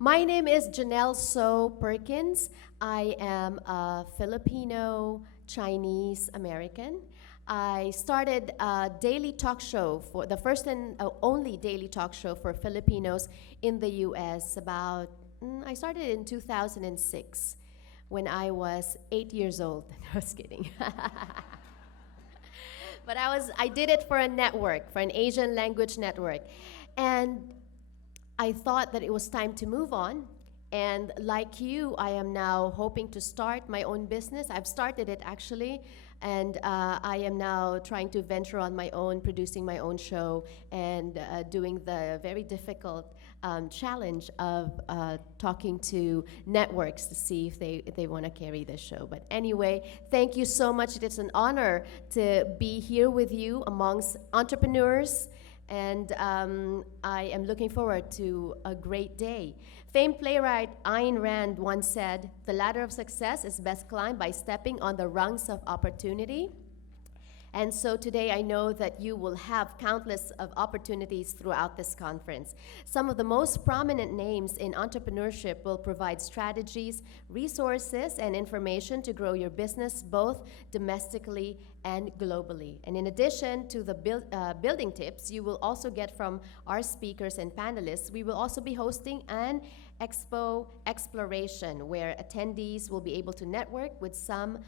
My name is Janelle So Perkins. I am a Filipino Chinese American. I started a daily talk show for the first and only daily talk show for Filipinos in the US I started in 2006 when I was 8 years old. I was kidding. But I did it for a network, for an Asian language network. And I thought that it was time to move on. And like you, I am now hoping to start my own business. I've started it actually. And I am now trying to venture on my own, producing my own show, and doing the very difficult challenge of talking to networks to see if they want to carry this show. But anyway, thank you so much. It's an honor to be here with you amongst entrepreneurs, and I am looking forward to a great day. Famed playwright Ayn Rand once said, "The ladder of success is best climbed by stepping on the rungs of opportunity." And so today I know that you will have countless of opportunities throughout this conference. Some of the most prominent names in entrepreneurship will provide strategies, resources, and information to grow your business both domestically and globally. And in addition to the building tips you will also get from our speakers and panelists, we will also be hosting an Expo Exploration where attendees will be able to network with some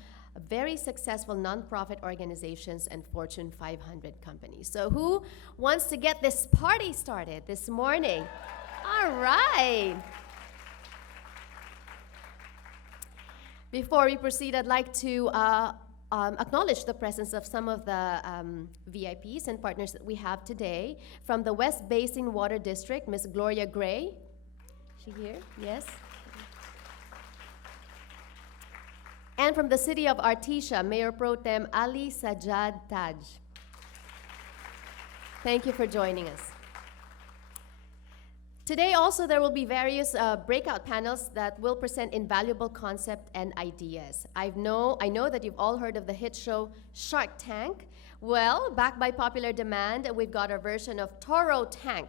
very successful nonprofit organizations and Fortune 500 companies. So who wants to get this party started this morning? All right. Before we proceed, I'd like to acknowledge the presence of some of the VIPs and partners that we have today. From the West Basin Water District, Ms. Gloria Gray. Is she here? Yes. And from the city of Artesia, Mayor Pro Tem Ali Sajjad Taj. Thank you for joining us. Today also there will be various breakout panels that will present invaluable concepts and ideas. I know that you've all heard of the hit show Shark Tank. Well, backed by popular demand, we've got a version of Toro Tank.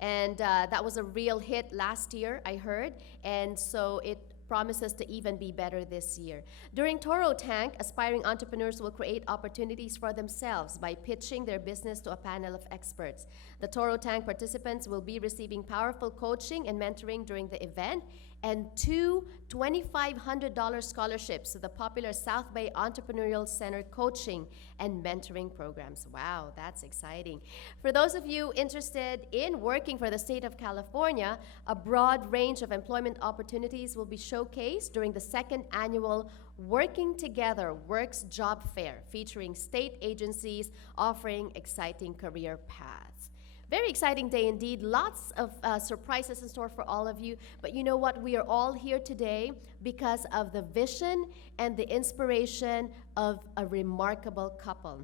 And that was a real hit last year, I heard. And so it promises to even be better this year. During Toro Tank, aspiring entrepreneurs will create opportunities for themselves by pitching their business to a panel of experts. The Toro Tank participants will be receiving powerful coaching and mentoring during the event, and two $2,500 scholarships to the popular South Bay Entrepreneurial Center coaching and mentoring programs. Wow, that's exciting. For those of you interested in working for the state of California, a broad range of employment opportunities will be showcased during the second annual Working Together Works Job Fair, featuring state agencies offering exciting career paths. Very exciting day indeed. Lots of surprises in store for all of you. But you know what? We are all here today because of the vision and the inspiration of a remarkable couple.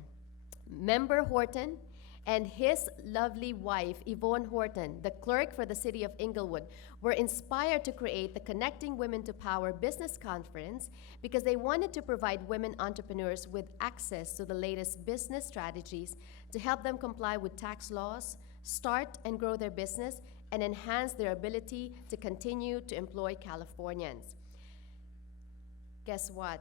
Member Horton and his lovely wife, Yvonne Horton, the clerk for the city of Inglewood, were inspired to create the Connecting Women to Power Business Conference because they wanted to provide women entrepreneurs with access to the latest business strategies to help them comply with tax laws, start and grow their business, and enhance their ability to continue to employ Californians. Guess what?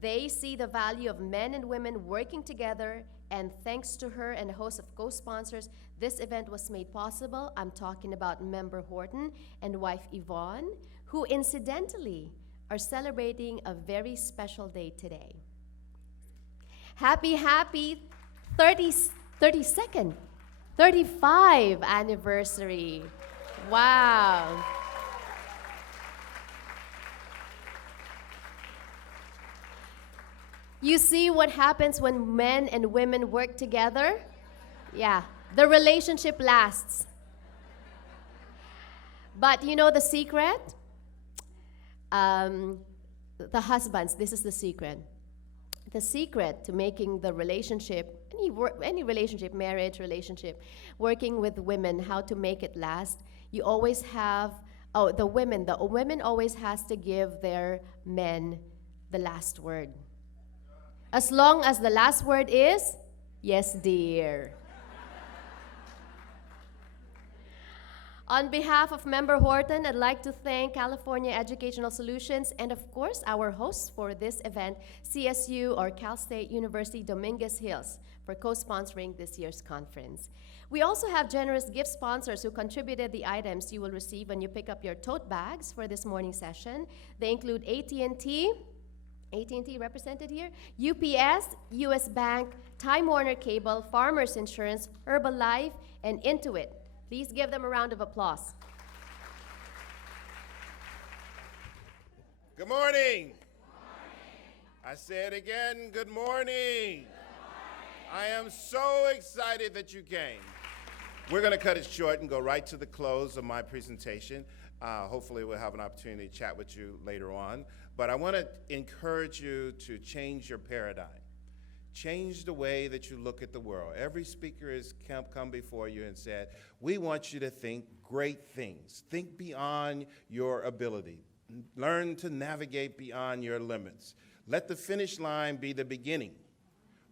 They see the value of men and women working together, and thanks to her and a host of co-sponsors, this event was made possible. I'm talking about Member Horton and wife Yvonne, who incidentally are celebrating a very special day today. Happy 32nd 35 anniversary. Wow. You see what happens when men and women work together? Yeah, the relationship lasts. But you know the secret? The husbands, this is the secret. The secret to making the relationship, any relationship, marriage relationship, working with women, how to make it last, you always have, the women always has to give their men the last word. As long as the last word is, yes, dear. On behalf of Member Horton, I'd like to thank California Educational Solutions and, of course, our hosts for this event, CSU or Cal State University Dominguez Hills, for co-sponsoring this year's conference. We also have generous gift sponsors who contributed the items you will receive when you pick up your tote bags for this morning session. They include AT&T represented here, UPS, US Bank, Time Warner Cable, Farmers Insurance, Herbalife, and Intuit. Please give them a round of applause. Good morning. I say it again, good morning. I am so excited that you came. We're going to cut it short and go right to the close of my presentation. Hopefully we'll have an opportunity to chat with you later on. But I want to encourage you to change your paradigm. Change the way that you look at the world. Every speaker has come before you and said, we want you to think great things. Think beyond your ability. Learn to navigate beyond your limits. Let the finish line be the beginning.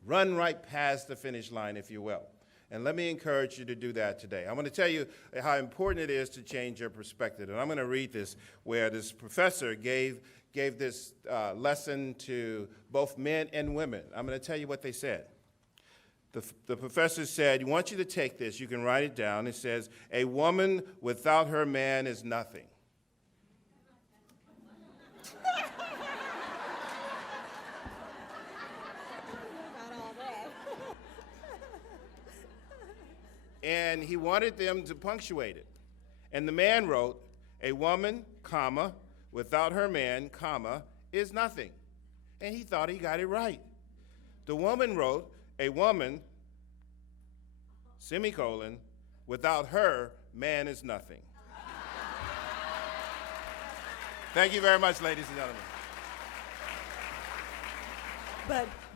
Run right past the finish line, if you will. And let me encourage you to do that today. I'm going to tell you how important it is to change your perspective. And I'm going to read this, where this professor gave this lesson to both men and women. I'm going to tell you what they said. The professor said, I want you to take this. You can write it down. It says, a woman without her man is nothing. And he wanted them to punctuate it. And the man wrote, a woman, comma, without her man, comma, is nothing. And he thought he got it right. The woman wrote, a woman, semicolon, without her man is nothing. Thank you very much, ladies and gentlemen.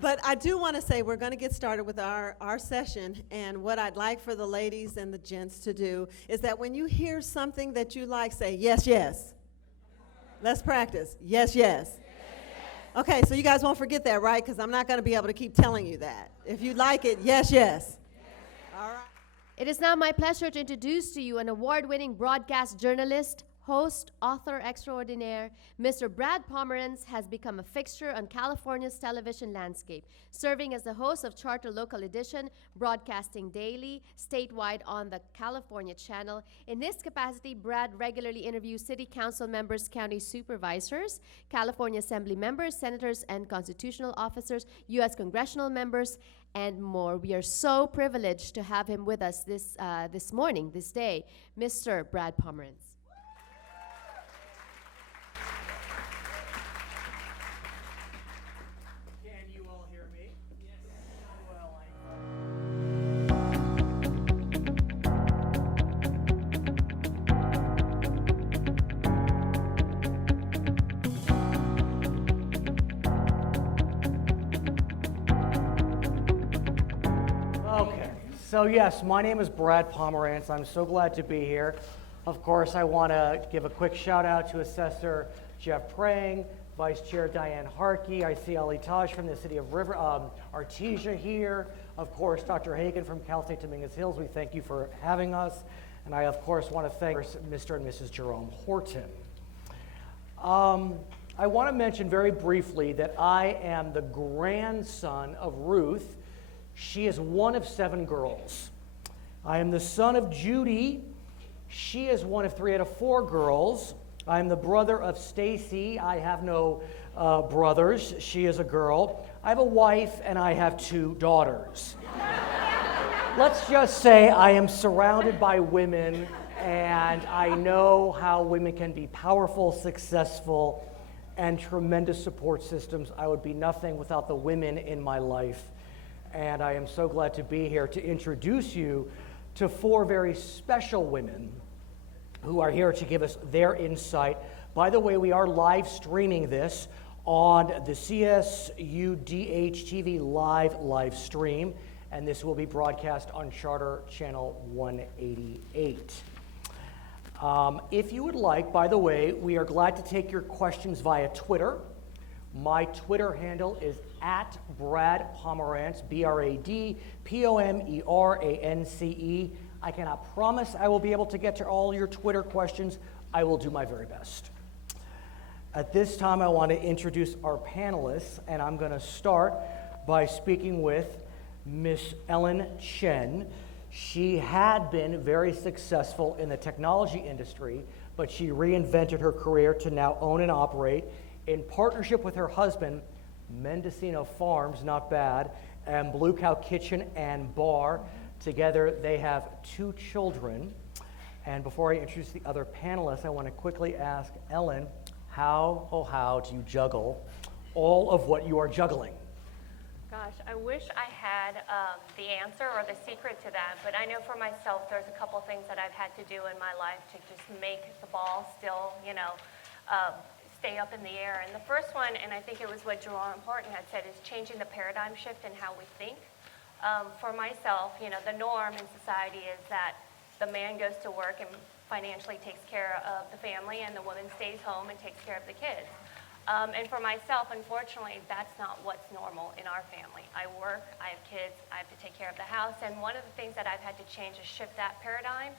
But I do want to say we're going to get started with our session, and what I'd like for the ladies and the gents to do is that when you hear something that you like, say, yes, yes. Let's practice. Yes, yes. Okay, so you guys won't forget that, right? Because I'm not going to be able to keep telling you that. If you like it, yes, yes. All right. It is now my pleasure to introduce to you an award-winning broadcast journalist, host, author extraordinaire. Mr. Brad Pomerantz has become a fixture on California's television landscape, serving as the host of Charter Local Edition, broadcasting daily, statewide on the California Channel. In this capacity, Brad regularly interviews city council members, county supervisors, California Assembly members, senators, and constitutional officers, U.S. congressional members, and more. We are so privileged to have him with us this morning, this day, Mr. Brad Pomerantz. So yes, my name is Brad Pomerantz. I'm so glad to be here. Of course, I want to give a quick shout out to Assessor Jeff Prang, Vice Chair Diane Harkey. I see Ali Taj from the city of Artesia here. Of course, Dr. Hagan from Cal State Dominguez Hills. We thank you for having us. And I, of course, want to thank Mr. and Mrs. Jerome Horton. I want to mention very briefly that I am the grandson of Ruth. She is one of 7 girls. I am the son of Judy. She is one of 3 out of 4 girls. I am the brother of Stacy. I have no brothers. She is a girl. I have a wife and I have 2 daughters. Let's just say I am surrounded by women, and I know how women can be powerful, successful, and tremendous support systems. I would be nothing without the women in my life. And I am so glad to be here to introduce you to 4 very special women who are here to give us their insight. By the way, we are live streaming this on the CSU DH-TV live stream, and this will be broadcast on Charter Channel 188. If you would like, by the way, we are glad to take your questions via Twitter. My Twitter handle is @Brad Pomerantz, BradPomerance. I cannot promise I will be able to get to all your Twitter questions. I will do my very best. At this time, I want to introduce our panelists, and I'm going to start by speaking with Miss Ellen Chen. She had been very successful in the technology industry, but she reinvented her career to now own and operate, in partnership with her husband, Mendocino Farms, not bad, and Blue Cow Kitchen and Bar. Together, they have 2 children. And before I introduce the other panelists, I want to quickly ask Ellen, how do you juggle all of what you are juggling? Gosh, I wish I had the answer or the secret to that, but I know for myself there's a couple things that I've had to do in my life to just make the ball still, stay up in the air. And the first one, and I think it was what Jerome Horton had said, is changing the paradigm shift in how we think. For myself, the norm in society is that the man goes to work and financially takes care of the family, and the woman stays home and takes care of the kids. And for myself, unfortunately, that's not what's normal in our family. I work, I have kids, I have to take care of the house, and one of the things that I've had to change is shift that paradigm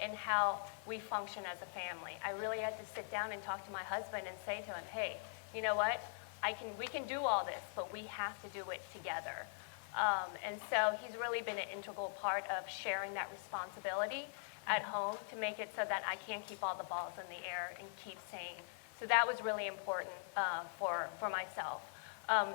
in how we function as a family. I really had to sit down and talk to my husband and say to him, hey, you know what? We can do all this, but we have to do it together. And so he's really been an integral part of sharing that responsibility at home to make it so that I can keep all the balls in the air and keep saying. So that was really important for myself.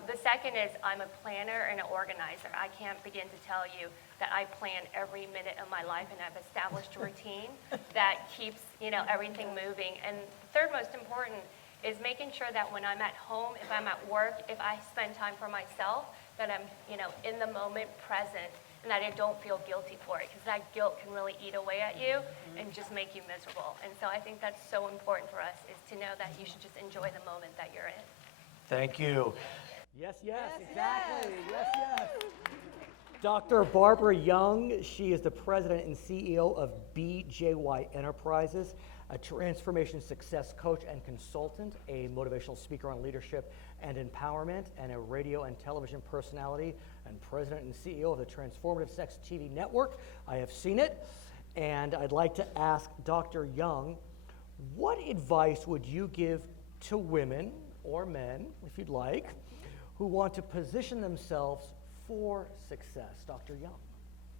The second is I'm a planner and an organizer. I can't begin to tell you that I plan every minute of my life, and I've established a routine that keeps everything moving. And the third most important is making sure that when I'm at home, if I'm at work, if I spend time for myself, that I'm in the moment present, and that I don't feel guilty for it, because that guilt can really eat away at you and just make you miserable. And so I think that's so important for us, is to know that you should just enjoy the moment that you're in. Thank you. Yes, exactly. Yes. Dr. Barbara Young, she is the president and CEO of BJY Enterprises, a transformation success coach and consultant, a motivational speaker on leadership and empowerment, and a radio and television personality, and president and CEO of the Transformative Sex TV Network. I have seen it, and I'd like to ask Dr. Young, what advice would you give to women, or men, if you'd like, who want to position themselves for success? Dr. Young.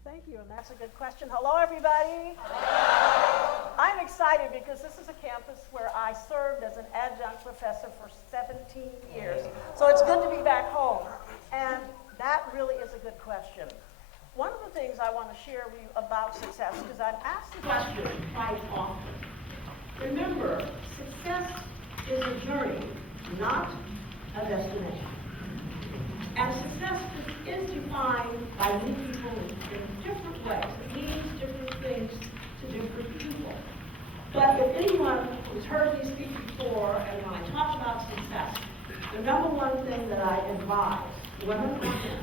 Thank you, and that's a good question. Hello, everybody. Hello. I'm excited because this is a campus where I served as an adjunct professor for 17 years. So it's good to be back home, and that really is a good question. One of the things I want to share with you about success, because I'm asked the question quite often. Remember, success is a journey, not a destination. And success is defined by many people in different ways. It means different things to different people. But if anyone who's heard me speak before, and when I talk about success, the number one thing that I advise women and men,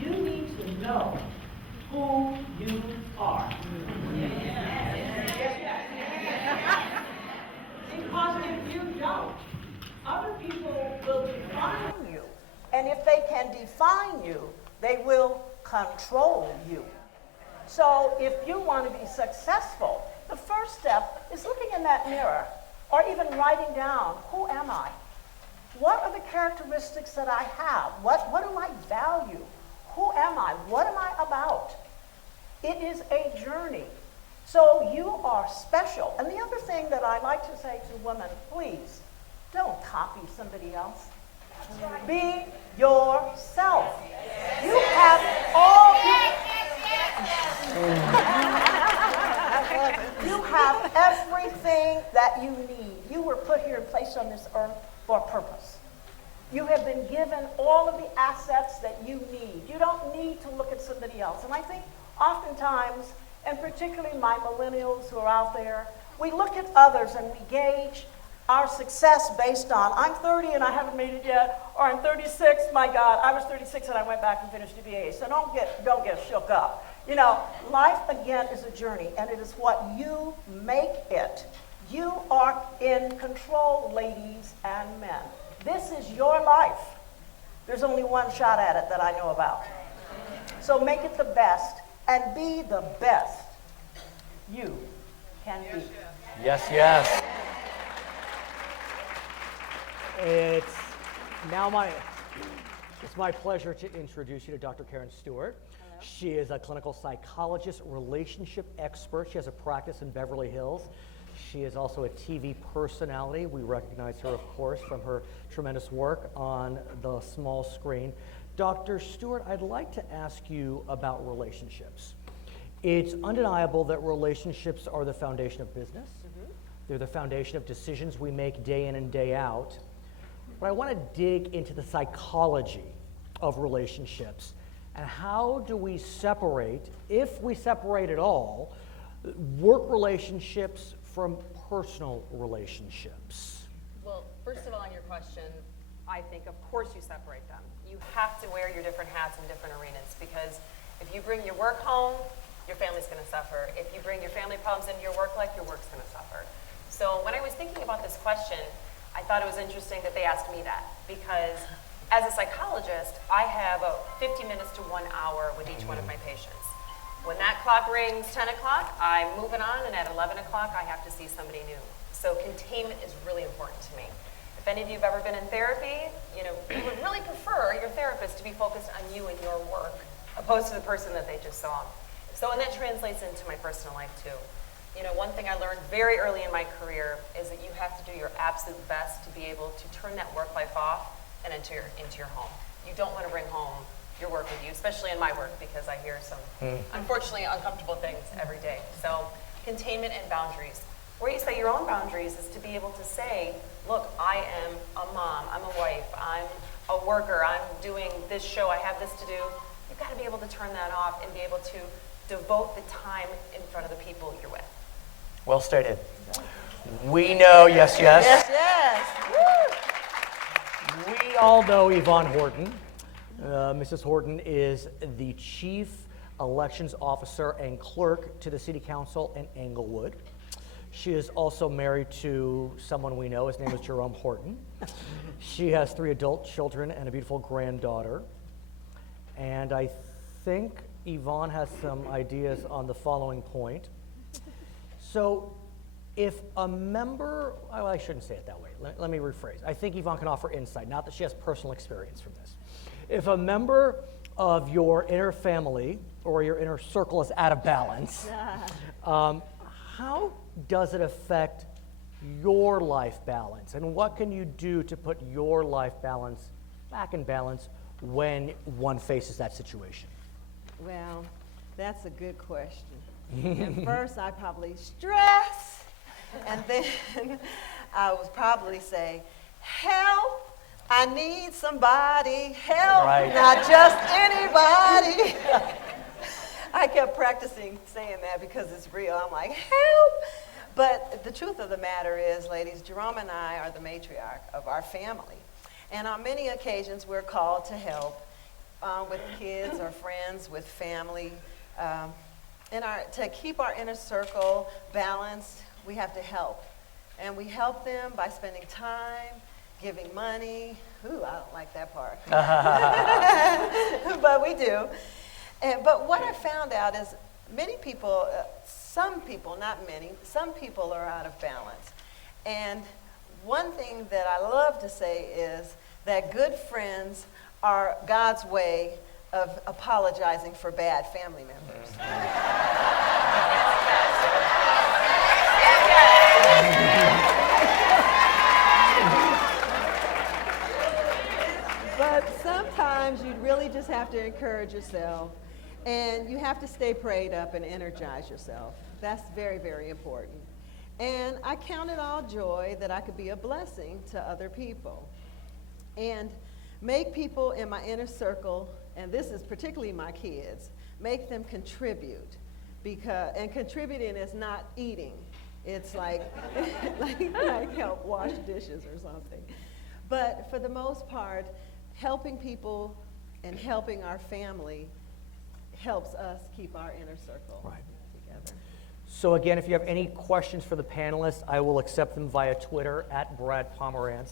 you need to know who you are. Because if you don't, other people will define you. And if they can define you, they will control you. So if you want to be successful, the first step is looking in that mirror, or even writing down, who am I? What are the characteristics that I have? What do I value? Who am I? What am I about? It is a journey. So you are special. And the other thing that I like to say to women, please, don't copy somebody else. Be yourself. You have all you have everything that you need. You were put here and placed on this earth for a purpose. You have been given all of the assets that you need. You don't need to look at somebody else. And I think oftentimes, and particularly my millennials who are out there, we look at others and we gauge our success based on, I'm 30 and I haven't made it yet, or I'm 36, my God, I was 36 and I went back and finished the BA. So don't get shook up. You know, life again is a journey, and it is what you make it. You are in control, ladies and men. This is your life. There's only one shot at it that I know about. So make it the best, and be the best you can be. Yes, yes. It's now it's my pleasure to introduce you to Dr. Karen Stewart. Hello. She is a clinical psychologist, relationship expert. She has a practice in Beverly Hills. She is also a TV personality. We recognize her, of course, from her tremendous work on the small screen. Dr. Stewart, I'd like to ask you about relationships. It's undeniable that relationships are the foundation of business. They're the foundation of decisions we make day in and day out. But I want to dig into the psychology of relationships and how do we separate, if we separate at all, work relationships from personal relationships. Well, first of all, on your question, I think of course you separate them. You have to wear your different hats in different arenas because if you bring your work home, your family's going to suffer. If you bring your family problems into your work life, your work's going to suffer. So when I was thinking about this question, I thought it was interesting that they asked me that because as a psychologist, I have 50 minutes to 1 hour with each one of my patients. When that clock rings 10 o'clock, I'm moving on, and at 11 o'clock, I have to see somebody new. So containment is really important to me. If any of you have ever been in therapy, you would really prefer your therapist to be focused on you and your work, opposed to the person that they just saw. So, and that translates into my personal life too. One thing I learned very early in my career is that you have to do your absolute best to be able to turn that work life off and into your home. You don't want to bring home your work with you, especially in my work, because I hear some, unfortunately, uncomfortable things every day. So containment and boundaries. Where you set your own boundaries is to be able to say, look, I am a mom, I'm a wife, I'm a worker, I'm doing this show, I have this to do. You've got to be able to turn that off and be able to devote the time in front of the people you're with. Well stated. We know, yes. Yes. We all know Yvonne Horton. Mrs. Horton is the Chief Elections Officer and Clerk to the City Council in Englewood. She is also married to someone we know. His name is Jerome Horton. She has 3 adult children and a beautiful granddaughter. And I think Yvonne has some ideas on the following point. So if a member, well, I shouldn't say it that way. Let me rephrase. I think Yvonne can offer insight, not that she has personal experience from this. If a member of your inner family or your inner circle is out of balance, how does it affect your life balance? And what can you do to put your life balance back in balance when one faces that situation? Well, that's a good question. And first, I probably stress, and then I would probably say, help, I need somebody, help, Right. not just anybody. I kept practicing saying that because it's real. I'm like, help. But the truth of the matter is, ladies, Jerome and I are the matriarch of our family. And on many occasions, we're called to help with kids or friends, with family. To keep our inner circle balanced, we have to help. And we help them by spending time, giving money. Ooh, I don't like that part. But we do. But what I found out is many people, some people, not many, some people are out of balance. And one thing that I love to say is that good friends are God's way of apologizing for bad family members. But sometimes you really just have to encourage yourself, and you have to stay prayed up and energize yourself. That's very, very important. And I count it all joy that I could be a blessing to other people. And make people in my inner circle, and this is particularly my kids, make them contribute. And contributing is not eating. It's like, like help wash dishes or something. But for the most part, helping people and helping our family helps us keep our inner circle together. So again, if you have any questions for the panelists, I will accept them via Twitter at Brad Pomerantz.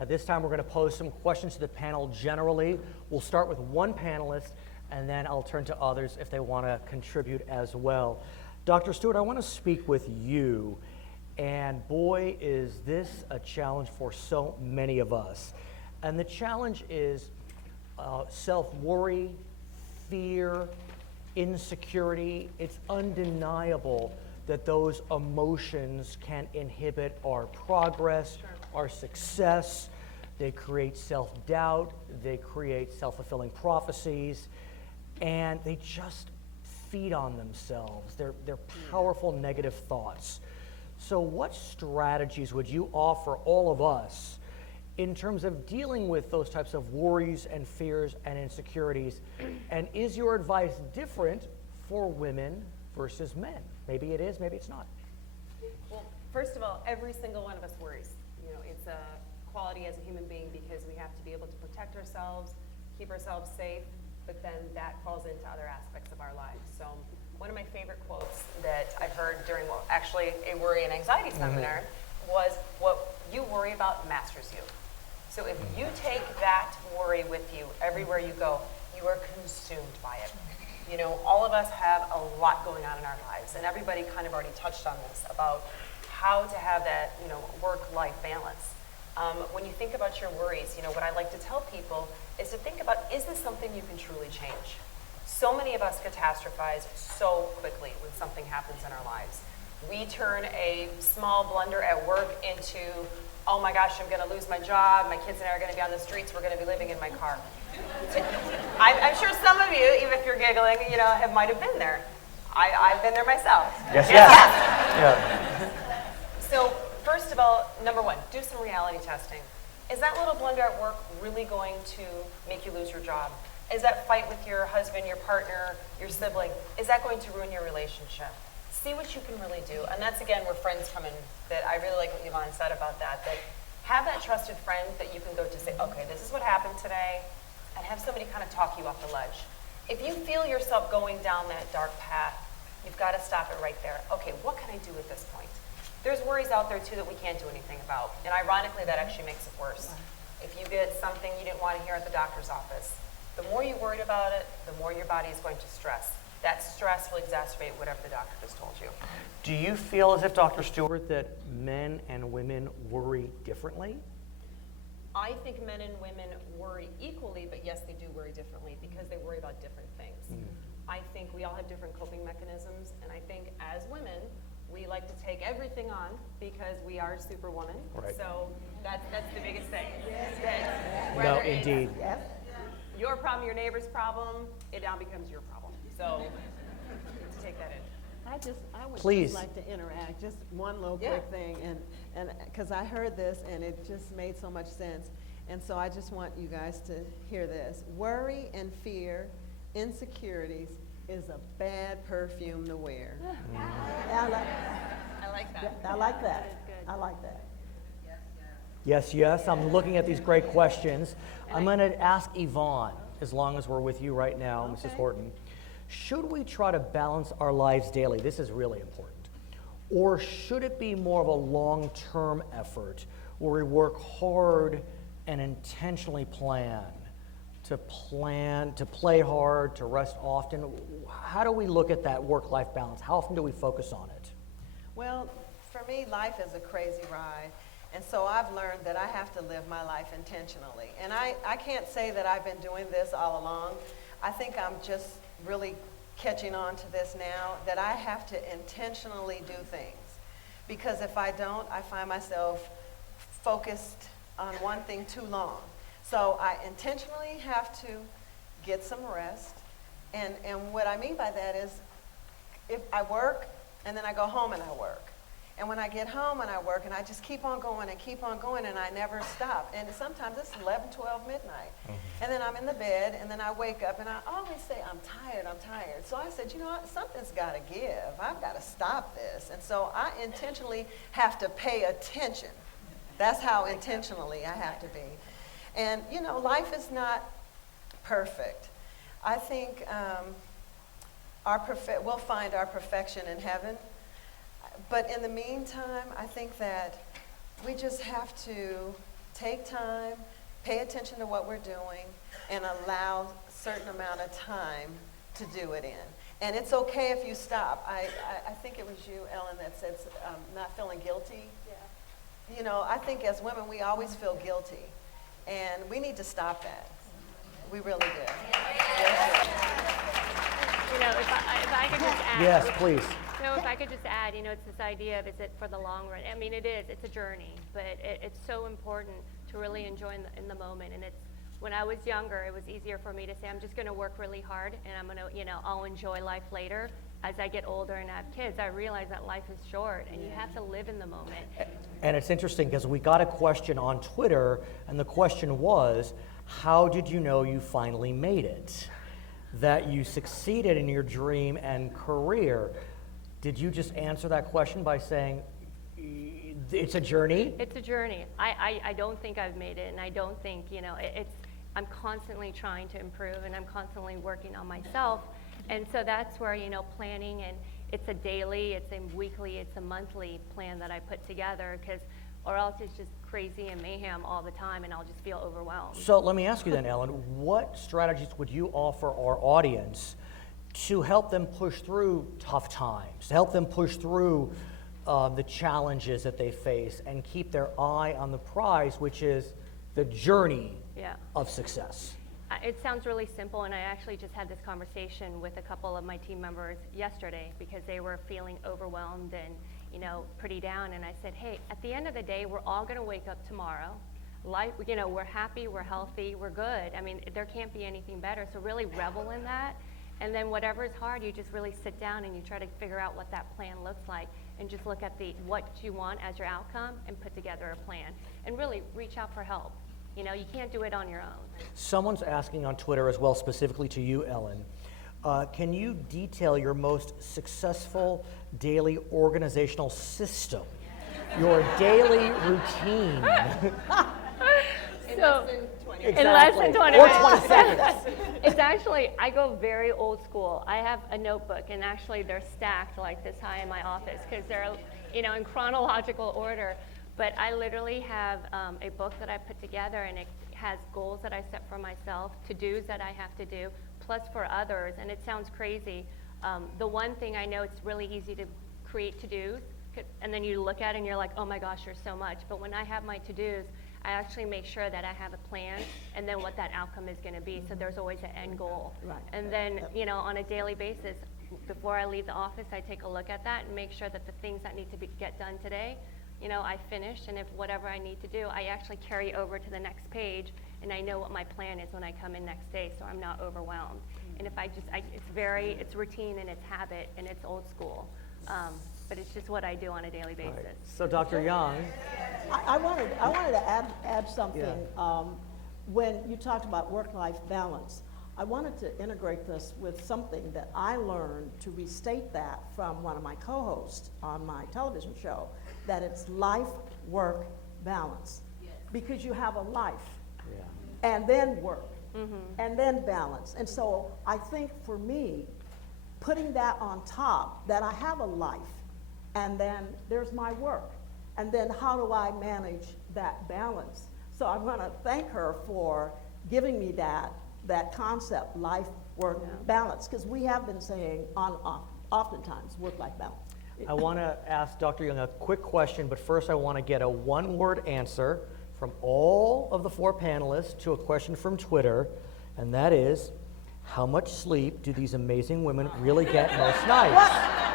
At this time, we're going to pose some questions to the panel generally. We'll start with one panelist, and then I'll turn to others if they want to contribute as well. Dr. Stewart, I want to speak with you, and boy, is this a challenge for so many of us. And the challenge is self-worry, fear, insecurity. It's undeniable that those emotions can inhibit our progress, our success. They create self-doubt, they create self-fulfilling prophecies, and they just feed on themselves. They're powerful negative thoughts. So what strategies would you offer all of us in terms of dealing with those types of worries and fears and insecurities? And is your advice different for women versus men? Maybe it is, maybe it's not. Well, first of all, every single one of us worries. You know, it's a quality as a human being because we have to be able to protect ourselves, keep ourselves safe, but then that falls into other aspects of our lives. So one of my favorite quotes that I heard during, well, actually a worry and anxiety seminar was, what you worry about masters you. So if you take that worry with you everywhere you go, you are consumed by it. You know, all of us have a lot going on in our lives, and everybody kind of already touched on this about how to have that, you know, work-life balance. When you think about your worries, you know, what I like to tell people is to think about, is this something you can truly change? So many of us catastrophize so quickly when something happens in our lives. We turn a small blunder at work into, oh my gosh, I'm gonna lose my job, my kids and I are gonna be on the streets, we're gonna be living in my car. I'm sure some of you, even if you're giggling, you know, might have been there. I've been there myself. Yes. Yeah. So first of all, number one, do some reality testing. Is that little blunder at work really going to make you lose your job? Is that fight with your husband, your partner, your sibling, is that going to ruin your relationship? See what you can really do. And that's, again, where friends come in, that I really like what Yvonne said about that have that trusted friend that you can go to say, okay, this is what happened today, and have somebody kind of talk you off the ledge. If you feel yourself going down that dark path, you've got to stop it right there. Okay, what can I do at this point? There's worries out there, too, that we can't do anything about. And ironically, that actually makes it worse. If you get something you didn't want to hear at the doctor's office, the more you worried about it, the more your body is going to stress. That stress will exacerbate whatever the doctor just told you. Do you feel as if, Dr. Stewart, that men and women worry differently? I think men and women worry equally, but yes, they do worry differently because they worry about different things. I think we all have different coping mechanisms, and I think as women, we like to take everything on because we are superwoman. Right. So that's the biggest thing. No, indeed. Your problem, your neighbor's problem, it now becomes your problem. So let's take that in. I would Please. just like to interact, just one little Yeah. quick thing, and because I heard this and it just made so much sense, and so I just want you guys to hear this. Worry and fear, insecurities is a bad perfume to wear. I like that. I like that. I like that. Yes, I'm looking at these great questions. I'm going to ask Yvonne, as long as we're with you right now, Mrs. Horton. Should we try to balance our lives daily? This is really important. Or should it be more of a long-term effort where we work hard and intentionally plan, to play hard, to rest often? How do we look at that work-life balance? How often do we focus on it? Well, for me, life is a crazy ride. And so I've learned that I have to live my life intentionally. And I can't say that I've been doing this all along. I think I'm just really catching on to this now, that I have to intentionally do things. Because if I don't, I find myself focused on one thing too long. So I intentionally have to get some rest. And what I mean by that is, if I work and then I go home and I work. And when I get home and I work and I just keep on going and I never stop. And sometimes it's 11, 12 midnight. And then I'm in the bed and then I wake up and I always say, I'm tired. So I said, you know what, something's got to give. I've got to stop this. And so I intentionally have to pay attention. That's how intentionally I have to be. And, you know, life is not perfect. I think we'll find our perfection in heaven. But in the meantime, I think that we just have to take time, pay attention to what we're doing, and allow a certain amount of time to do it in. And it's okay if you stop. I think it was you, Ellen, that said not feeling guilty. Yeah. You know, I think as women, we always feel guilty. And we need to stop that. We really do. Yes, You know, if I could just add. Yes, please. No, if I could just add, you know, it's this idea of is it for the long run? I mean, it is. It's a journey, but it's so important to really enjoy in the moment. And it's when I was younger, it was easier for me to say, I'm just going to work really hard, and I'm going to, you know, I'll enjoy life later. As I get older and have kids, I realize that life is short, and you have to live in the moment. And it's interesting because we got a question on Twitter, and the question was, how did you know you finally made it? That you succeeded in your dream and career. Did you just answer that question by saying, it's a journey? It's a journey. I don't think I've made it, and I don't think, you know, I'm constantly trying to improve, and I'm constantly working on myself. And so that's where, you know, planning, and it's a daily, it's a weekly, it's a monthly plan that I put together, because or else it's just crazy and mayhem all the time, and I'll just feel overwhelmed. So let me ask you then, Ellen, what strategies would you offer our audience to help them push through tough times, to help them push through the challenges that they face and keep their eye on the prize, which is the journey of success? It sounds really simple, and I actually just had this conversation with a couple of my team members yesterday because they were feeling overwhelmed and, you know, pretty down. And I said, hey, at the end of the day, we're all going to wake up tomorrow. Life, you know, we're happy, we're healthy, we're good. I mean, there can't be anything better. So really revel in that. And then whatever is hard, you just really sit down and you try to figure out what that plan looks like, and just look at what you want as your outcome and put together a plan. And really reach out for help. You know, you can't do it on your own. Someone's asking on Twitter as well, specifically to you, Ellen. Can you detail your most successful daily organizational system? Your daily routine. So, Exactly. in less than 20 or minutes. 20 seconds. It's actually, I go very old school. I have a notebook, and actually they're stacked like this high in my office because they're, you know, in chronological order. But I literally have a book that I put together, and it has goals that I set for myself, to-dos that I have to do, plus for others. And it sounds crazy. The one thing I know, it's really easy to create to-dos, and then you look at it and you're like, oh my gosh, there's so much. But when I have my to-dos, I actually make sure that I have a plan and then what that outcome is going to be. So there's always an end goal. Right. And then, you know, on a daily basis, before I leave the office, I take a look at that and make sure that the things that need to get done today, you know, I finish, and if whatever I need to do, I actually carry over to the next page, and I know what my plan is when I come in next day, so I'm not overwhelmed. And if it's routine, and it's habit, and it's old school, but it's just what I do on a daily basis. Right. So Dr. Young. I wanted to add something. When you talked about work-life balance, I wanted to integrate this with something that I learned to restate that from one of my co-hosts on my television show, that it's life-work balance. Yes. Because you have a life, and then work, and then balance. And so I think for me, putting that on top, that I have a life, and then there's my work, and then how do I manage that balance? So I want to thank her for giving me that concept, life-work balance, because we have been saying oftentimes work-life balance. I want to ask Dr. Young a quick question, but first I want to get a one-word answer from all of the four panelists to a question from Twitter, and that is, how much sleep do these amazing women really get most nights?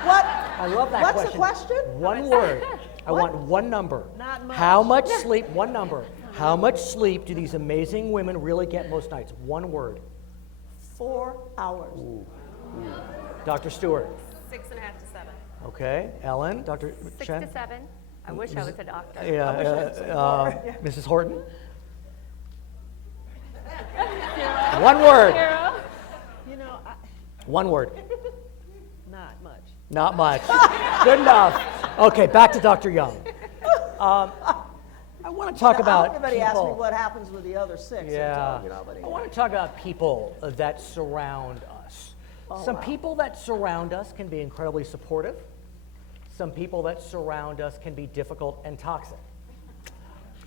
What? I love that What's question. the question? One word. I want one number. Not much. How much sleep, one number. How much sleep do these amazing women really get most nights? One word. 4 hours. Dr. Stewart. 6.5 to 7. Okay. Ellen, Dr. 6 Chen? to 7. I wish I was a doctor. Mrs. Horton? One word. Zero. You know, One word. not much. Not much. Good enough. Okay, back to Dr. Young. I want to talk about Everybody asks me people. what happens with the other 6. Yeah. You know, but I want to talk about people that surround us. Some people that surround us can be incredibly supportive. Some people that surround us can be difficult and toxic.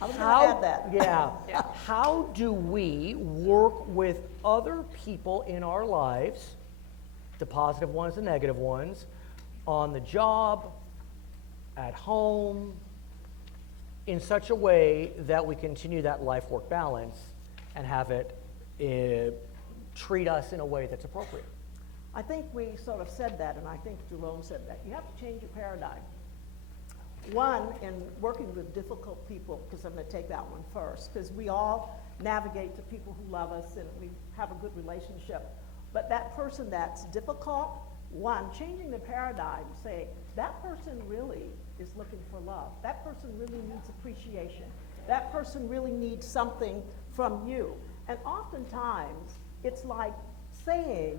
I was going to add that. Yeah. How do we work with other people in our lives the positive ones, the negative ones, on the job, at home, in such a way that we continue that life-work balance and have it treat us in a way that's appropriate. I think we sort of said that, and I think Jerome said that. You have to change your paradigm. One, in working with difficult people, because I'm going to take that one first, because we all navigate to people who love us and we have a good relationship. But that person that's difficult, one, changing the paradigm, say, that person really is looking for love. That person really needs appreciation. That person really needs something from you. And oftentimes, it's like saying,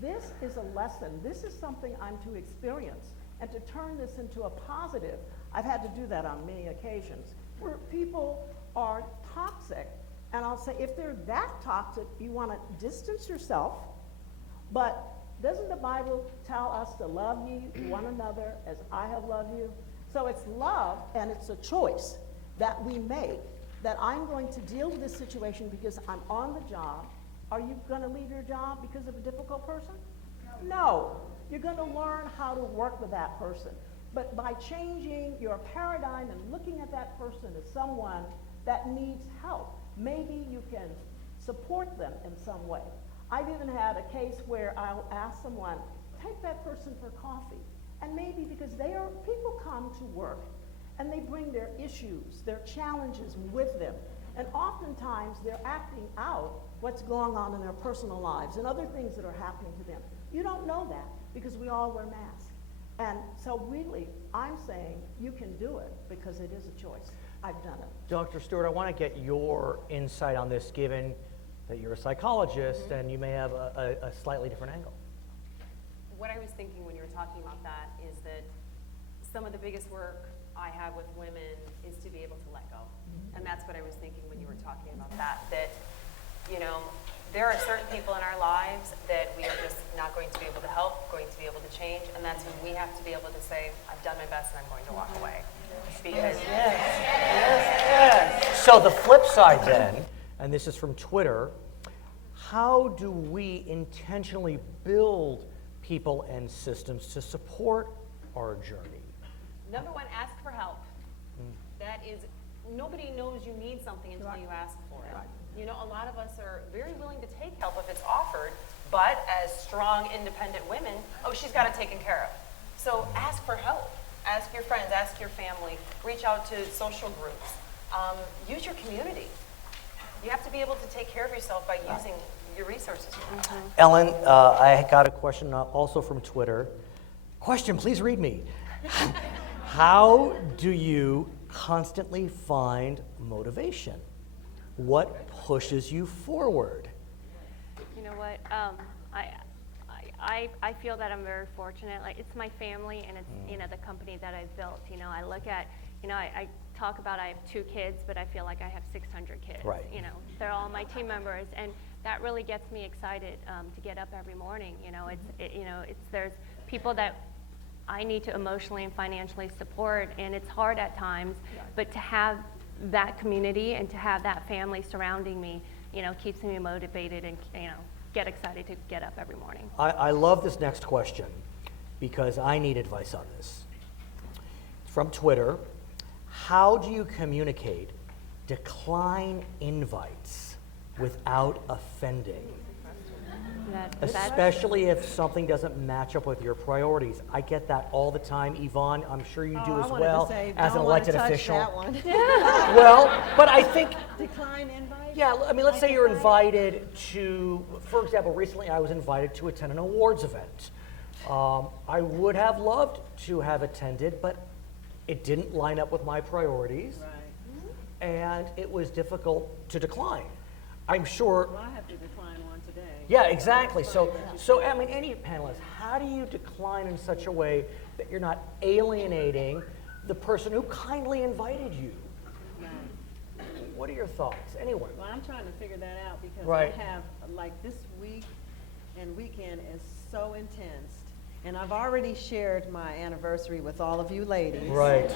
this is a lesson. This is something I'm to experience. And to turn this into a positive, I've had to do that on many occasions, where people are toxic. And I'll say, if they're that toxic, you want to distance yourself. But doesn't the Bible tell us to love ye one another as I have loved you? So it's love, and it's a choice that we make, that I'm going to deal with this situation because I'm on the job. Are you going to leave your job because of a difficult person? No. You're going to learn how to work with that person. But by changing your paradigm and looking at that person as someone that needs help, maybe you can support them in some way. I've even had a case where I'll ask someone, take that person for coffee. And maybe because people come to work and they bring their issues, their challenges with them. And oftentimes they're acting out what's going on in their personal lives and other things that are happening to them. You don't know that because we all wear masks. And so really, I'm saying you can do it because it is a choice. I've done it. Dr. Stewart, I want to get your insight on this, given that you're a psychologist and you may have a slightly different angle. What I was thinking when you were talking about that is that some of the biggest work I have with women is to be able to let go. And that's what I was thinking when you were talking about that, you know, there are certain people in our lives that we are just not going to be able to help, going to be able to change, and that's when we have to be able to say, I've done my best and I'm going to walk away. Because So the flip side then, and this is from Twitter, how do we intentionally build people and systems to support our journey? number one, ask for help. That is, nobody knows you need something until you ask for it. You know, a lot of us are very willing to take help if it's offered, but as strong, independent women, oh, she's got it taken care of. So ask for help. Ask your friends, ask your family, reach out to social groups. Use your community. You have to be able to take care of yourself by using your resources. Ellen, I got a question also from Twitter. Question, please read me. How do you constantly find motivation? What pushes you forward? You know what? I feel that I'm very fortunate. Like, it's my family, and it's you know, the company that I've built. You know, I look at, you know, I talk about I have 2 kids, but I feel like I have 600 kids. Right. You know, they're all my team members, and that really gets me excited to get up every morning. You know, there's people that I need to emotionally and financially support, and it's hard at times, but to have that community and to have that family surrounding me, you know, keeps me motivated and, you know, get excited to get up every morning. I love this next question because I need advice on this. From Twitter, how do you communicate decline invites without offending? Especially if something doesn't match up with your priorities. I get that all the time. Yvonne, I'm sure you do as well as an elected official. Well, but I think Decline invite? yeah, I mean, let's say you're invited to, for example, recently I was invited to attend an awards event. I would have loved to have attended, but it didn't line up with my priorities, and it was difficult to decline. I'm sure. Well, I have to decline one today. Yeah, exactly. So I mean, any panelist, how do you decline in such a way that you're not alienating the person who kindly invited you? What are your thoughts? Anyone? Well, I'm trying to figure that out because Right. I have, like, this week and weekend is so intense. And I've already shared my anniversary with all of you ladies. Right.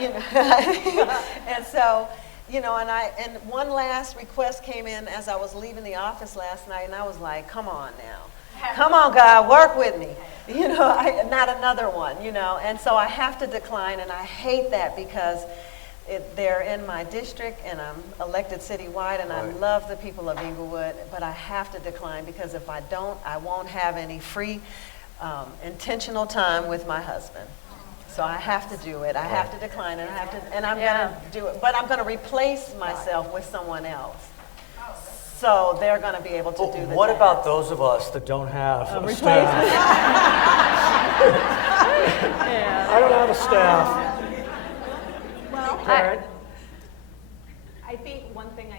You know, and so, you know, and one last request came in as I was leaving the office last night, and I was like, come on now. Come on, God, work with me. You know, not another one, you know. And so I have to decline, and I hate that because they're in my district, and I'm elected citywide, and I love the people of Inglewood, but I have to decline because if I don't, I won't have any free, intentional time with my husband. So I have to do it. I have to decline, and I'm going to do it. But I'm going to replace myself with someone else. So they're going to be able to do the What dance. about those of us that don't have a staff? I don't have a staff. Well, Karen? I think one thing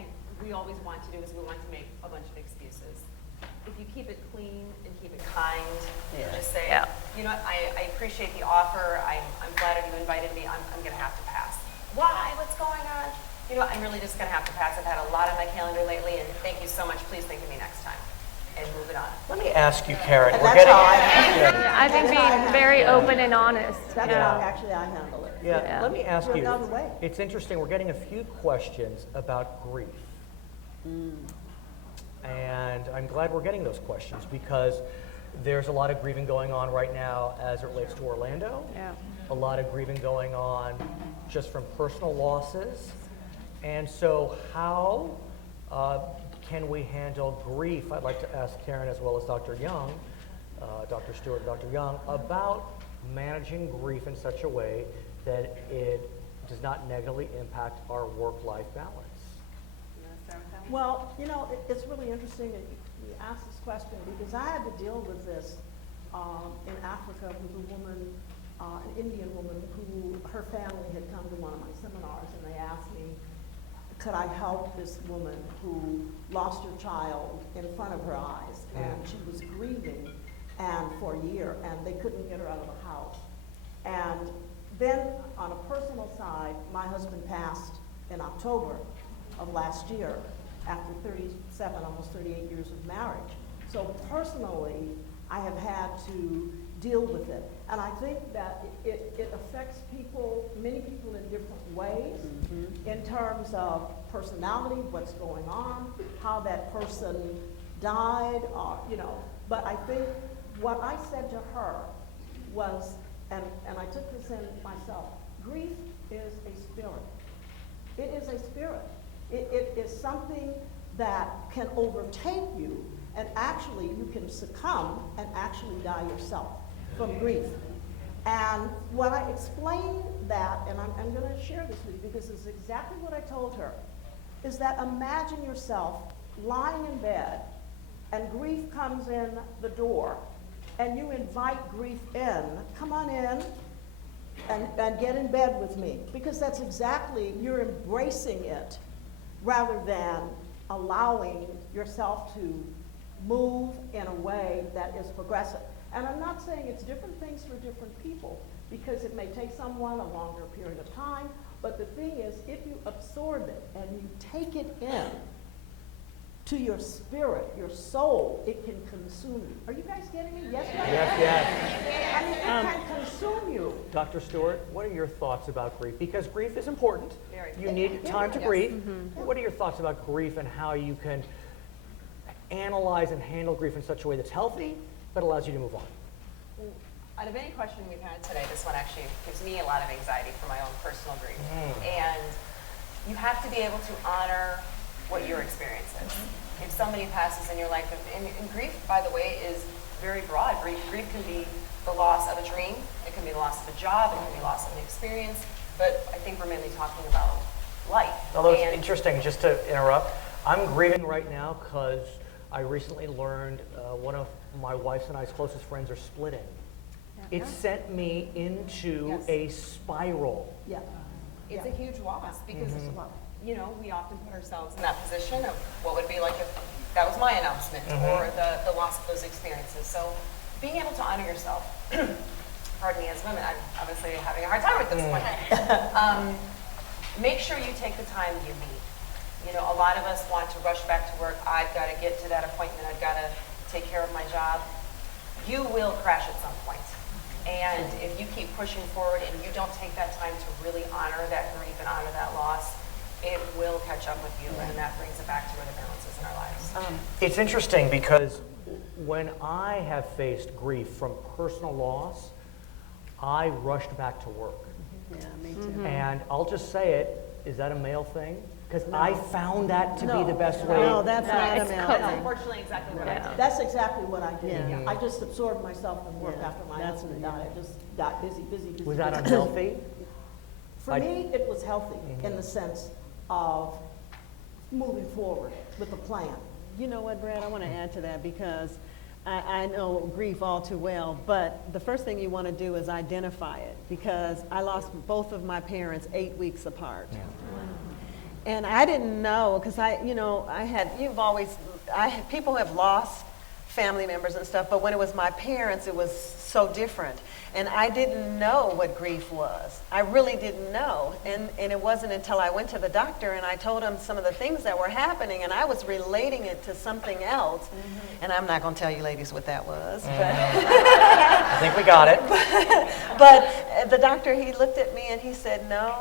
we always want to do is we want to make a bunch of excuses. If you keep it clean and keep it kind, just say, you know what, I appreciate the offer, I'm flattered you invited me, I'm going to have to pass. Why? What's going on? You know, I'm really just going to have to pass. I've had a lot on my calendar lately, and thank you so much. Please think of me next time. And move it on. Let me ask you, Karen. And We're that's getting. how I handle it. I think being very open and honest. That's Yeah. how actually I handle it. Yeah, let me ask you. Another way. It's interesting. We're getting a few questions about grief. And I'm glad we're getting those questions because there's a lot of grieving going on right now as it relates to Orlando. Yeah. A lot of grieving going on just from personal losses. And so how can we handle grief? I'd like to ask Karen as well as Dr. Young, Dr. Stewart and Dr. Young, about managing grief in such a way that it does not negatively impact our work-life balance. Well, you know, it's really interesting that you asked this question because I had to deal with this in Africa with a woman, an Indian woman who her family had come to one of my seminars and they asked me, could I help this woman who lost her child in front of her eyes and she was grieving and for a year and they couldn't get her out of the house. And then on a personal side, my husband passed in October of last year after 37, almost 38 years of marriage. So personally, I have had to deal with it. And I think that it affects people, many people in different ways in terms of personality, what's going on, how that person died, you know. But I think what I said to her was, and I took this in myself, grief is a spirit. It is a spirit. It is something that can overtake you, and actually you can succumb and actually die yourself from grief. And when I explained that, and I'm going to share this with you because it's exactly what I told her, is that imagine yourself lying in bed and grief comes in the door and you invite grief in, come on in and get in bed with me, because that's exactly, you're embracing it rather than allowing yourself to move in a way that is progressive. And I'm not saying it's different things for different people, because it may take someone a longer period of time, but the thing is, if you absorb it and you take it in to your spirit, your soul, it can consume you. Are you guys getting me? Yes, no? Yes. I mean, it can consume you. Dr. Stewart, what are your thoughts about grief? Because grief is important. Very. You need time to grieve. What are your thoughts about grief and how you can analyze and handle grief in such a way that's healthy but allows you to move on? Out of any question we've had today, this one actually gives me a lot of anxiety for my own personal grief. And you have to be able to honor what your experience is. If somebody passes in your life, and grief, by the way, is very broad. Grief can be the loss of a dream, it can be the loss of a job, it can be loss of an experience, but I think we're mainly talking about life. Although it's And- interesting, just to interrupt, I'm grieving right now because I recently learned one of my wife's and I's closest friends are splitting. It sent me into Yes. a spiral. Yeah. It's a huge loss because, you know, we often put ourselves in that position of what would it be like if that was my announcement or the loss of those experiences. So being able to honor yourself, pardon me, as women, I'm obviously having a hard time with this one. Make sure you take the time you need. You know, a lot of us want to rush back to work. I've got to get to that appointment. I've got to take care of my job. You will crash at some point. And if you keep pushing forward and you don't take that time to really honor that grief and honor that loss, it will catch up with you, and that brings it back to where the balance is in our lives. It's interesting because when I have faced grief from personal loss, I rushed back to work. Yeah, me too. And I'll just say it, is that a male thing? Because I found that to be the best way. No, that's not a It's male that's thing. unfortunately exactly what I did. That's exactly what I did. Yeah. I just absorbed myself in work Yeah, after my that's- husband died. I just got busy. Was that busy. unhealthy? For I- me, it was healthy in the sense of moving forward with a plan. You know what, Brad, I want to add to that because I know grief all too well, but the first thing you want to do is identify it because I lost both of my parents 8 weeks apart. And I didn't know, because people have lost family members and stuff, but when it was my parents, it was so different. And I didn't know what grief was. I really didn't know. And it wasn't until I went to the doctor and I told him some of the things that were happening, and I was relating it to something else. And I'm not going to tell you ladies what that was. I think we got it. But the doctor, he looked at me and he said, "No,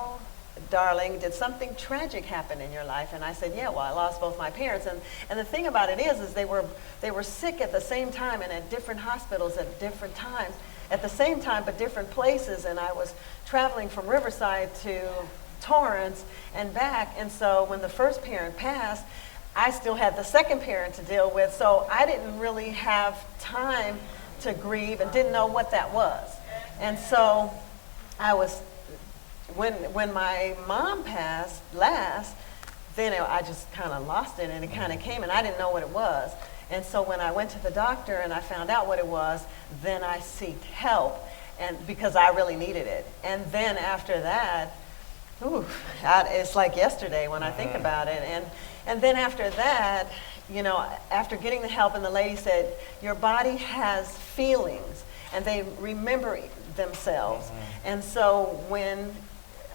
darling, did something tragic happen in your life?" And I said, "Yeah, well, I lost both my parents." And the thing about it is they were sick at the same time and at different hospitals at different times, at the same time but different places. And I was traveling from Riverside to Torrance and back. And so when the first parent passed, I still had the second parent to deal with. So I didn't really have time to grieve and didn't know what that was. And so I was, when my mom passed last, then I just kind of lost it and it kind of came and I didn't know what it was. And so when I went to the doctor and I found out what it was, then I sought help, and because I really needed it. And then after that, it's like yesterday when I think about it. And then after that, after getting the help, and the lady said, your body has feelings and they remember themselves. And so when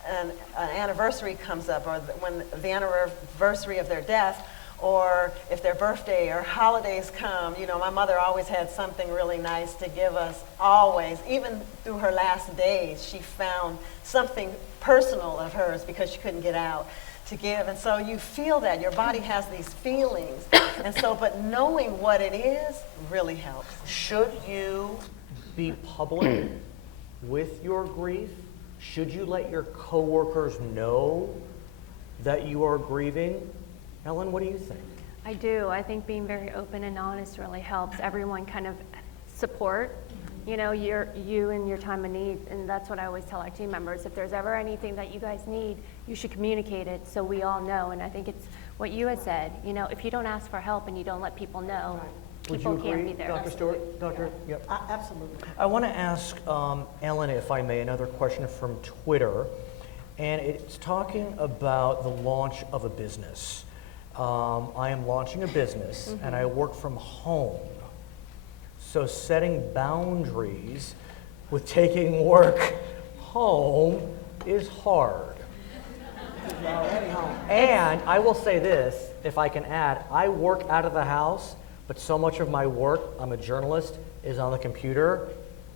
an anniversary comes up, or when the anniversary of their death, or if their birthday or holidays come, my mother always had something really nice to give us, always. Even through her last days, she found something personal of hers because she couldn't get out to give. And so you feel that, your body has these feelings. And so, but knowing what it is really helps. Should you be public with your grief? Should you let your coworkers know that you are grieving? Ellen, what do you think? I do. I think being very open and honest really helps everyone kind of support, you in your time of need. And that's what I always tell our team members. If there's ever anything that you guys need, you should communicate it so we all know. And I think it's what you had said, if you don't ask for help and you don't let people know, people can't be there. Dr. Stewart? Dr. Yep. Absolutely. I want to ask Ellen, if I may, another question from Twitter. And it's talking about the launch of a business. I am launching a business and I work from home. So setting boundaries with taking work home is hard. And I will say this, if I can add, I work out of the house, but so much of my work, I'm a journalist, is on the computer,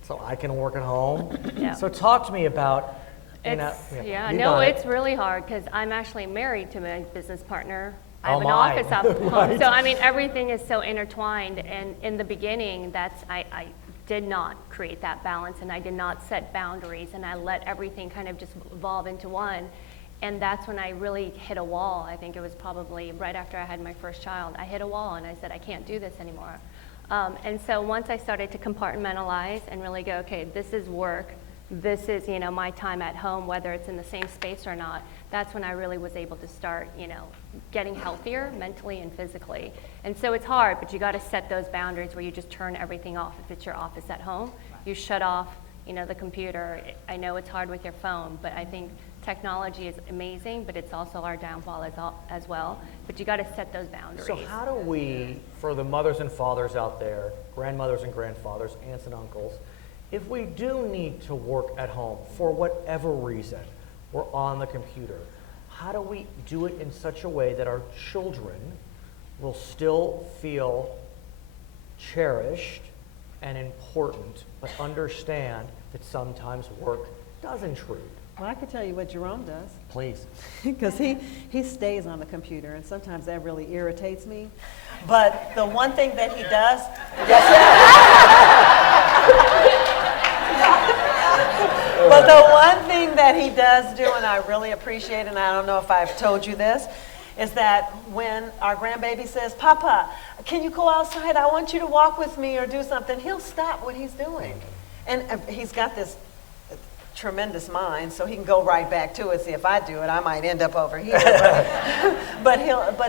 so I can work at home. Yeah. So talk to me about, you got it. It's really hard because I'm actually married to my business partner. I have Oh, an my. office up home. Right. So, everything is so intertwined. And in the beginning, I did not create that balance and I did not set boundaries and I let everything kind of just evolve into one. And that's when I really hit a wall. I think it was probably right after I had my first child. I hit a wall and I said, I can't do this anymore. And so once I started to compartmentalize and really go, okay, this is work. This is, my time at home, whether it's in the same space or not. That's when I really was able to start, getting healthier mentally and physically. And so it's hard, but you got to set those boundaries where you just turn everything off. If it's your office at home, you shut off, the computer. I know it's hard with your phone, but I think technology is amazing, but it's also our downfall as well. But you got to set those boundaries. So how do we, for the mothers and fathers out there, grandmothers and grandfathers, aunts and uncles, if we do need to work at home for whatever reason, we're on the computer, how do we do it in such a way that our children will still feel cherished and important, but understand that sometimes work does intrude? Well, I could tell you what Jerome does. Please. Because he stays on the computer, and sometimes that really irritates me. But the one thing that he does, but the one thing that he does do, and I really appreciate, and I don't know if I've told you this, is that when our grandbaby says, Papa, can you go outside? I want you to walk with me or do something. He'll stop what he's doing. And he's got this tremendous mind, so he can go right back to it. See, if I do it, I might end up over here. But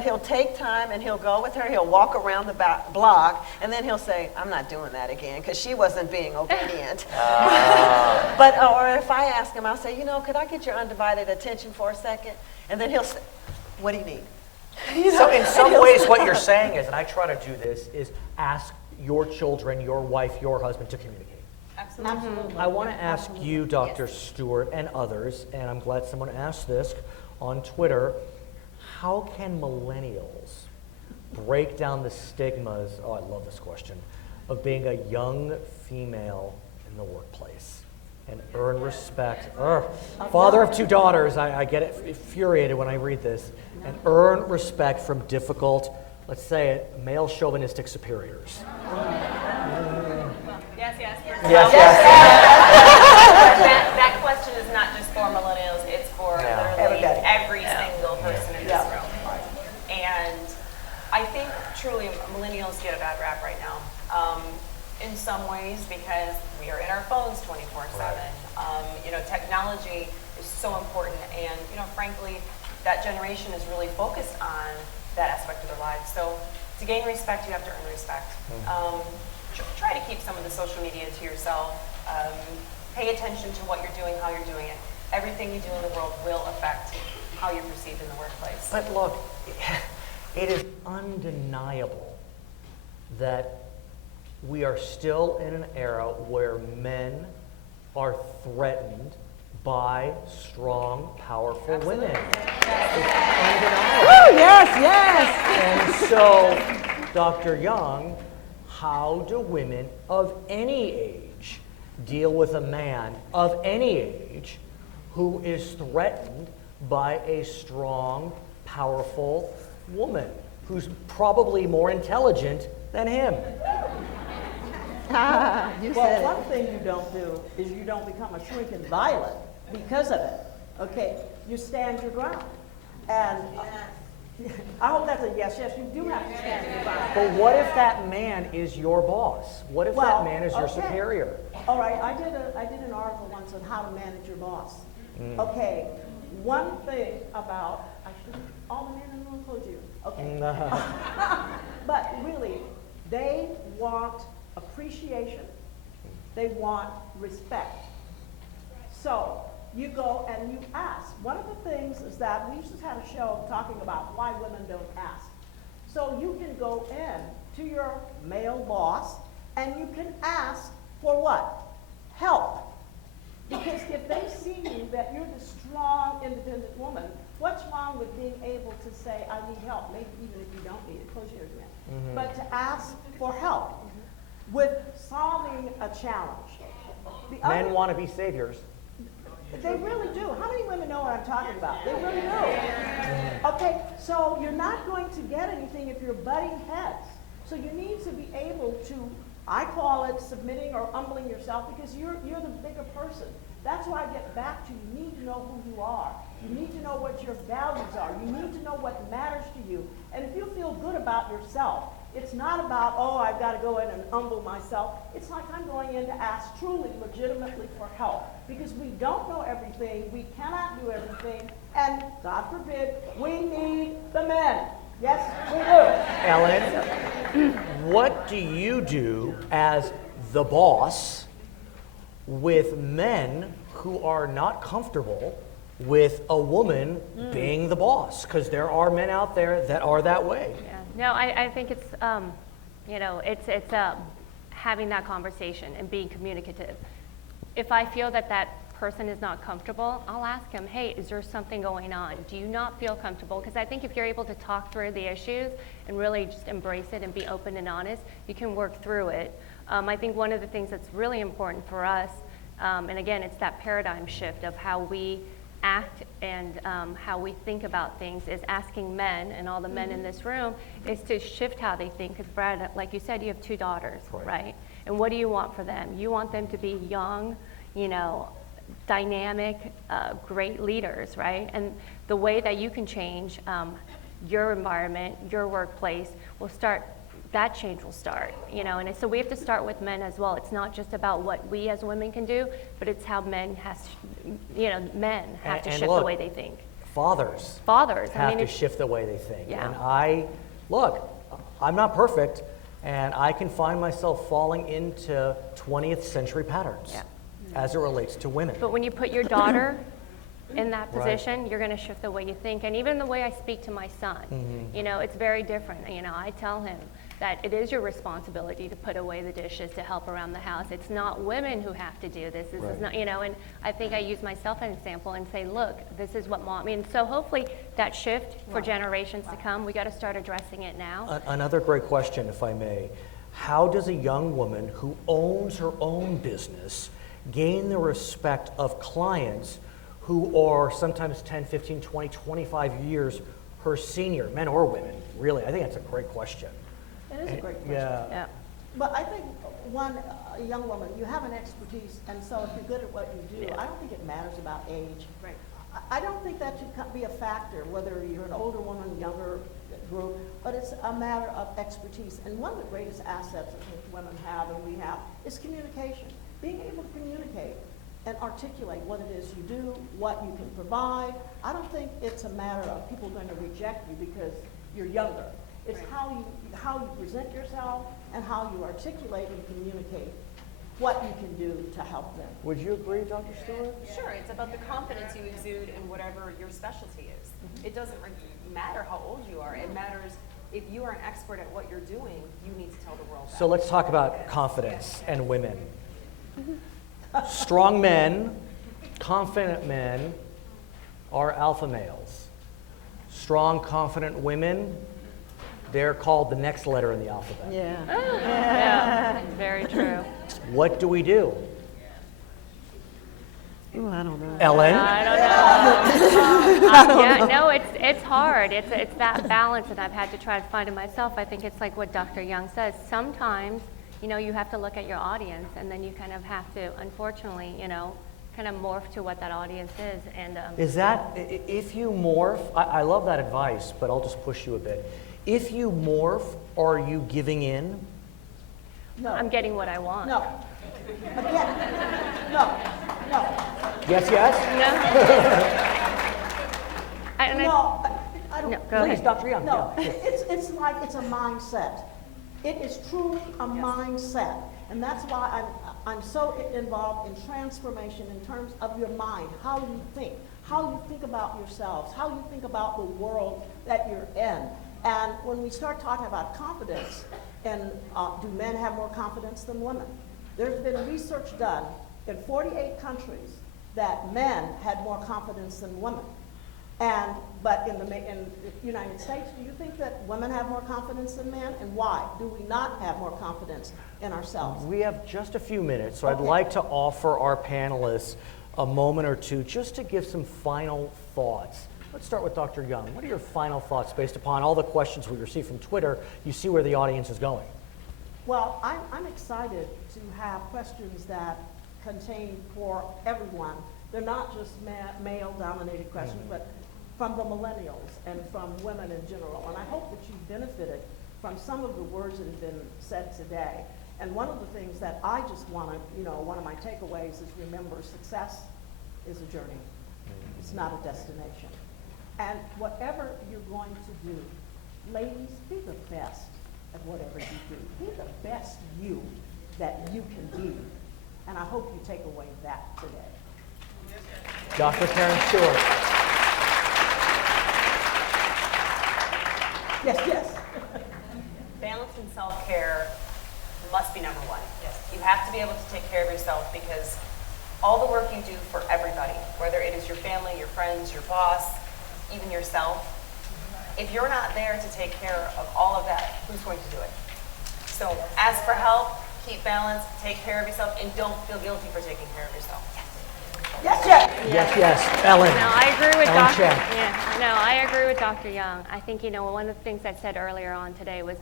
he'll take time and he'll go with her. He'll walk around the block, and then he'll say, I'm not doing that again, because she wasn't being obedient. Or if I ask him, I'll say, could I get your undivided attention for a second? And then he'll say, what do you need? So in some ways, what you're saying is, and I try to do this, is ask your children, your wife, your husband to communicate. Absolutely. I want to ask you, Dr. Stewart, and others, and I'm glad someone asked this on Twitter, how can millennials break down the stigmas, oh, I love this question, of being a young female in the workplace and earn respect? Father of 2 daughters, I get infuriated when I read this, and earn respect from difficult, let's say it, male chauvinistic superiors. Yes. That question is not just for millennials, it's for literally every single person in this room. And I think truly millennials get a bad rap right now. In some ways because we are in our phones 24/7. Technology is so important, and frankly, that generation is really focused on that aspect of their lives. So to gain respect, you have to earn respect. Try to keep some of the social media to yourself. Pay attention to what you're doing, how you're doing it. Everything you do in the world will affect how you're perceived in the workplace. But look, it is undeniable that we are still in an era where men are threatened by strong, powerful women. It's undeniable. Oh, yes. And so, Dr. Young, how do women of any age deal with a man of any age who is threatened by a strong, powerful woman who's probably more intelligent than him? You said Well, one thing you don't do is you don't become a shrinking violet because of it. Okay, you stand your ground. And I hope that's a yes. Yes, you do have to stand your ground. But what if that man is your boss? What if that man is your superior? All right, I did an article once on how to manage your boss. Okay, one thing about, all the men in the room include you. Okay. But really, they want appreciation. They want respect. So you go and you ask. One of the things is that we just had a show talking about why women don't ask. So you can go in to your male boss and you can ask for what? Help. Because if they see you that you're the strong, independent woman, what's wrong with being able to say, I need help, maybe even if you don't need it, close your ears again. But to ask for help with solving a challenge. Men want to be saviors. They really do. How many women know what I'm talking about? They really do. Okay, so you're not going to get anything if you're butting heads. So you need to be able to, I call it submitting or humbling yourself, because you're the bigger person. That's why I get back to you need to know who you are. You need to know what your values are. You need to know what matters to you. And if you feel good about yourself, it's not about, oh, I've got to go in and humble myself. It's like I'm going in to ask truly, legitimately for help. Because we don't know everything, we cannot do everything, and God forbid, we need the men. Yes, we do. Ellen, what do you do as the boss with men who are not comfortable with a woman being the boss? Because there are men out there that are that way. Yeah. No, I think it's, it's having that conversation and being communicative. If I feel that that person is not comfortable, I'll ask him, hey, is there something going on? Do you not feel comfortable? Because I think if you're able to talk through the issues and really just embrace it and be open and honest, you can work through it. I think one of the things that's really important for us And again, it's that paradigm shift of how we act and how we think about things is asking men, and all the men in this room, is to shift how they think. Because Brad, like you said, you have 2 daughters, right? And what do you want for them? You want them to be young, you know, dynamic, great leaders, right? And the way that you can change your environment, your workplace, that change will start, you know. And so we have to start with men as well. It's not just about what we as women can do, but it's how men have to shift the way they think. Fathers Fathers have to shift the way they think. Yeah. And I'm not perfect, and I can find myself falling into 20th century patterns as it relates to women. But when you put your daughter in that Right. position, you're going to shift the way you think. And even the way I speak to my son, you know, it's very different. You know, I tell him that it is your responsibility to put away the dishes, to help around the house. It's not women who have to do this. This is not, you know, and I think I use myself as an example and say, look, this is what mom, I mean, so hopefully that shift for generations to come, we got to start addressing it now. Another great question, if I may. How does a young woman who owns her own business gain the respect of clients who are sometimes 10, 15, 20, 25 years her senior, men or women? Really, I think that's a great question. It is a great question. Yeah. But I think a young woman, you have an expertise, and so if you're good at what you do, I don't think it matters about age. Right. I don't think that should be a factor, whether you're an older woman, younger group, but it's a matter of expertise. And one of the greatest assets I think women have, and we have, is communication. Being able to communicate and articulate what it is you do, what you can provide. I don't think it's a matter of people going to reject you because you're younger. It's how you present yourself and how you articulate and communicate what you can do to help them. Would you agree, Dr. Stewart? Sure, it's about the confidence you exude in whatever your specialty is. It doesn't matter how old you are. It matters if you are an expert at what you're doing, you need to tell the world that. So let's talk about confidence and women. Strong men, confident men are alpha males. Strong, confident women, they're called the next letter in the alphabet. Yeah, very true. What do we do? Ooh, I don't know. Ellen? I don't know. Yeah, no, it's hard. It's that balance that I've had to try to find in myself. I think it's like what Dr. Young says. Sometimes, you know, you have to look at your audience, and then you kind of have to, unfortunately, you know, kind of morph to what that audience is. And Is that, if you morph, I love that advice, but I'll just push you a bit. If you morph, are you giving in? No. I'm getting what I want. No. Again, no. Yes, yes? No. I don't. No, Go Please, ahead. Dr. Young. No, yeah. it's like it's a mindset. It is truly a mindset, and that's why I'm so involved in transformation in terms of your mind, how you think about yourselves, how you think about the world that you're in. And when we start talking about confidence, and do men have more confidence than women? There's been research done in 48 countries that men had more confidence than women. But in the United States, do you think that women have more confidence than men? And why do we not have more confidence in ourselves? We have just a few minutes, so I'd Okay. like to offer our panelists a moment or two just to give some final thoughts. Let's start with Dr. Young. What are your final thoughts based upon all the questions we received from Twitter? You see where the audience is going. Well, I'm excited to have questions that contain for everyone. They're not just male-dominated questions, but from the millennials and from women in general. And I hope that you've benefited from some of the words that have been said today. And one of the things that I just want to, one of my takeaways is remember, success is a journey. It's not a destination. And whatever you're going to do, ladies, be the best at whatever you do. Be the best you that you can be. And I hope you take away that today. Dr. Karen Stewart. Yes. Balance and self-care must be number one. You have to be able to take care of yourself because all the work you do for everybody, whether it is your family, your friends, your boss, even yourself, if you're not there to take care of all of that, who's going to do it? So ask for help, keep balance, take care of yourself, and don't feel guilty for taking care of yourself. Yes, yes. Yes. Ellen. No, I agree with Ellen Dr. Chen. Yeah, no, I agree with Dr. Young. I think, one of the things I said earlier on today was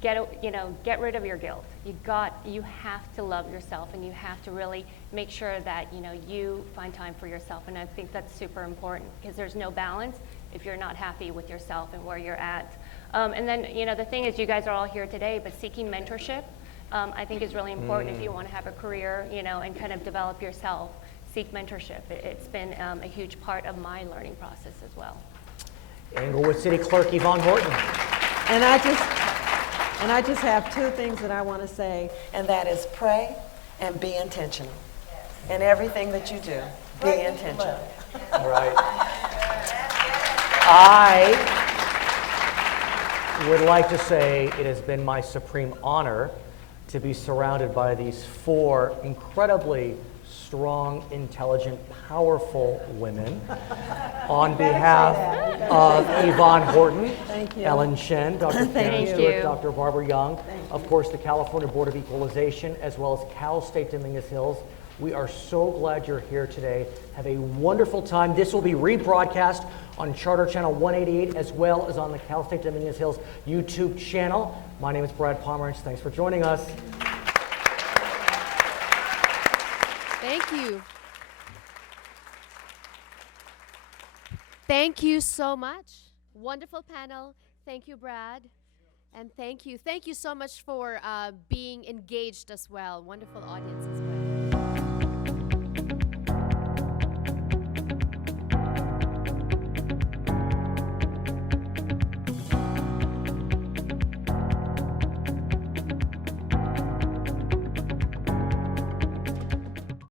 get rid of your guilt. You have to love yourself, and you have to really make sure that, you find time for yourself. And I think that's super important, because there's no balance if you're not happy with yourself and where you're at. And then, the thing is, you guys are all here today, but seeking mentorship, I think is really important if you want to have a career, and kind of develop yourself. Seek mentorship. It's been a huge part of my learning process as well. Englewood City Clerk Yvonne Horton. And I just have two things that I want to say, and that is pray and be intentional. In everything that you do, be intentional. All right. I would like to say it has been my supreme honor to be surrounded by these four incredibly strong, intelligent, powerful women. On behalf of Yvonne Horton, Ellen Chen, Dr. Karen Stewart, Dr. Barbara Young, of course the California Board of Equalization, as well as Cal State Dominguez Hills, we are so glad you're here today. Have a wonderful time. This will be rebroadcast on Charter Channel 188 as well as on the Cal State Dominguez Hills YouTube channel. My name is Brad Pomerantz. Thanks for joining us. Thank you. Thank you so much. Wonderful panel. Thank you, Brad. And thank you. Thank you so much for being engaged as well. Wonderful audience as well.